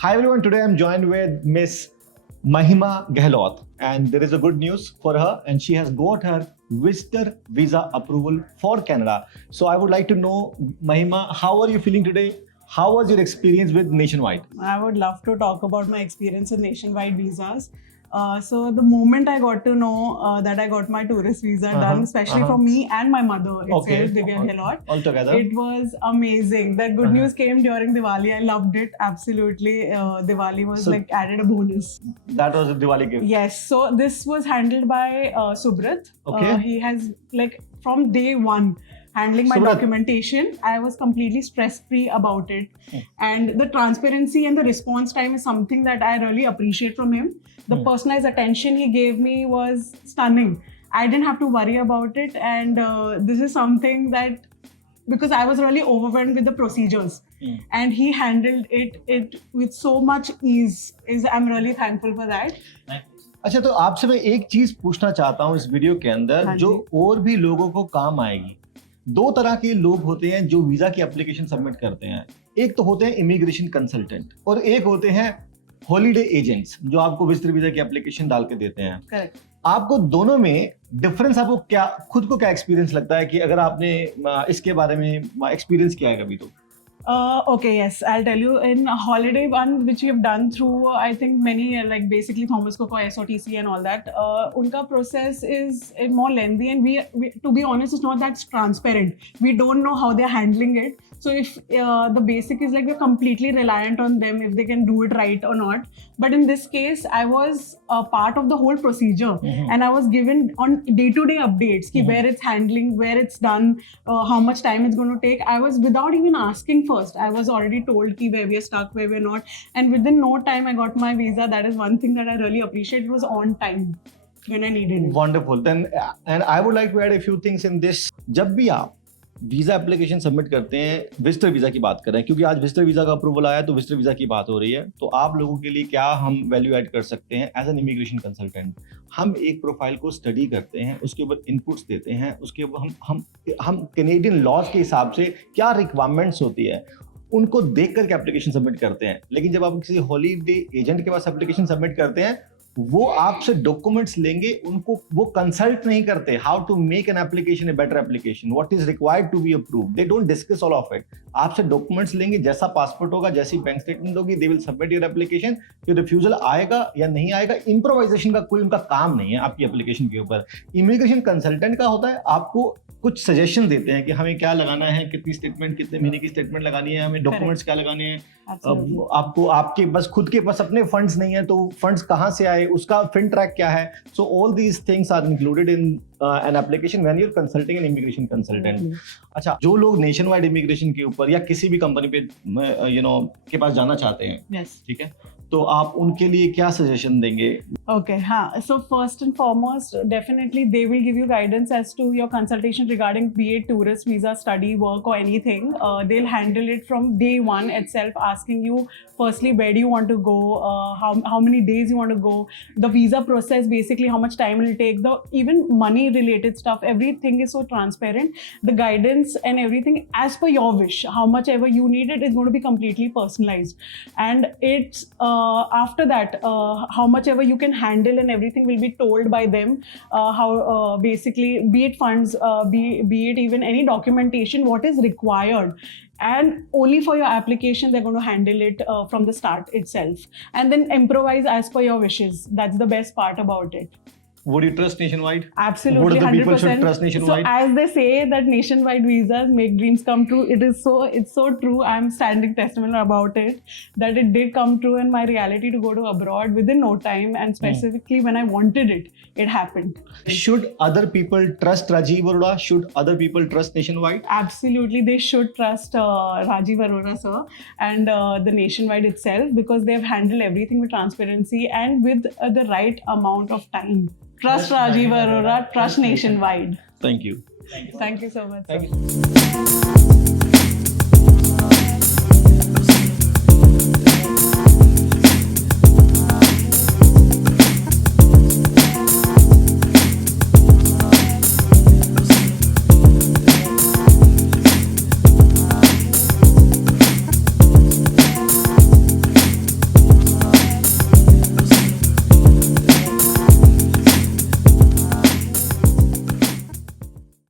Hi everyone, today I'm joined with Miss Mahima Gehlot, and there is a good news for her, and she has got her visitor visa approval for Canada. So I would like to know, Mahima, how are you feeling today? How was your experience with Nationwide? I would love to talk about my experience with nationwide visas. So the moment I got to know that I got my tourist visa done, especially for me and my mother itself, Divya Gehlot, All together. it was amazing. That good news came during Diwali. I loved it absolutely. Diwali was So- like added a bonus. That was a Diwali gift. Yes. So this was handled by Subrat. Okay. He has like from day one handling my Subrat. documentation. I was completely stress-free about it. And the transparency and the response time is something that I really appreciate from him. The personalized attention he gave me was stunning. I didn't have to worry about it. And this is something that, because I was really overwhelmed with the procedures. And he handled it with so much ease. I'm really thankful for that. अच्छा, तो आपसे मैं एक चीज पूछना चाहता हूँ इस वीडियो के अंदर, हाँ जो जी। और भी लोगों को काम आएगी। दो तरह के लोग होते हैं जो वीजा की एप्लीकेशन सबमिट करते हैं। एक तो होते हैं इमिग्रेशन कंसल्टेंट और एक होते हैं हॉलीडे एजेंट्स जो आपको विजिटर वीजा की एप्लीकेशन डाल के देते हैं। Correct. आपको दोनों में डिफरेंस, आपको क्या खुद को क्या एक्सपीरियंस लगता है कि अगर आपने इसके बारे में एक्सपीरियंस किया है कभी तो? Okay, yes, I'll tell you. In holiday one, which we have done through, I think many like basically Thomas Cook or SOTC and all that. Unka process is more lengthy, and we to be honest, it's not that transparent. We don't know how they're handling it. So if the basic is like we're completely reliant on them if they can do it right or not. But in this case, I was a part of the whole procedure, and I was given on day-to-day updates, ki where it's handling, where it's done, how much time it's going to take. I was without even asking first. I was already told ki where we're stuck, where we're not, and within no time I got my visa. That is one thing that I really appreciate. It was on time when I needed it. Wonderful. Then, and I would like to add a few things in this. जब भी आप visa application submit करते हैं, visitor visa की बात करें, क्योंकि आज विजिटर वीजा का अप्रूवल आया तो विजिटर वीजा की बात हो रही है, तो आप लोगों के लिए क्या हम वैल्यू ऐड कर सकते हैं एज एन इमिग्रेशन कंसल्टेंट? हम एक प्रोफाइल को स्टडी करते हैं, उसके ऊपर इनपुट्स देते हैं, उसके ऊपर हम कैनेडियन लॉज के हिसाब से क्या रिक्वायरमेंट्स होती है उनको देख करके एप्लीकेशन सबमिट करते हैं। लेकिन जब आप किसी हॉलीडे एजेंट के पास एप्लीकेशन सबमिट करते हैं, वो आपसे डॉक्यूमेंट्स लेंगे, उनको वो कंसल्ट नहीं करते how to make an application a better application, what is required to be approved. They don't discuss all of it. आपसे डॉक्यूमेंट्स लेंगे, जैसा पासपोर्ट होगा, जैसी बैंक स्टेटमेंट होगी, they will submit your application. फिर रिफ्यूजल आएगा या नहीं आएगा, इम्प्रोवाइजेशन का कोई उनका काम नहीं है आपकी एप्लीकेशन के ऊपर। इमिग्रेशन कंसल्टेंट का होता है, आपको कुछ सजेशन देते हैं कि हमें क्या लगाना है, कितनी स्टेटमेंट, कितने महीने की स्टेटमेंट लगानी है, हमें डॉक्यूमेंट्स क्या लगाने हैं। Absolutely. आपको आपके बस खुद के पास अपने फंड्स नहीं है तो फंड्स कहाँ से आए, उसका फिन ट्रैक क्या है। So all these things are included in an application when you are consulting an immigration consultant. अच्छा, जो लोग नेशन वाइड इमिग्रेशन के ऊपर या किसी भी कंपनी पे के पास जाना चाहते हैं, Yes. ठीक है, तो आप उनके लिए क्या सजेशन देंगे? Okay, so first and foremost, definitely they will give you guidance as to your consultation regarding be it tourist visa, study, work or anything. They'll handle it from day one itself, asking you firstly where do you want to go, how many days you want to go, the visa process, basically how much time it will take, the even money related stuff, everything is so transparent. The guidance and everything as per your wish, how much ever you need it is going to be completely personalized. And it's after that, how much ever you can handle and everything will be told by them. How basically, be it funds, be it even any documentation, what is required. And only for your application, they're going to handle it from the start itself. And then improvise as per your wishes. That's the best part about it. Would you trust Nationwide? Absolutely, Would the 100%. people should trust Nationwide? So as they say that nationwide visas make dreams come true, it's so true. I'm standing testimony about it, that it did come true in my reality to go to abroad within no time, and specifically when I wanted it, it happened. Should other people trust Rajiv Arora? Should other people trust Nationwide? Absolutely, they should trust Rajiv Arora sir and the Nationwide itself, because they've handled everything with transparency and with the right amount of time. Trust Rajiv Arora, trust Nationwide. Thank you. Thank you so much. Thank Sir.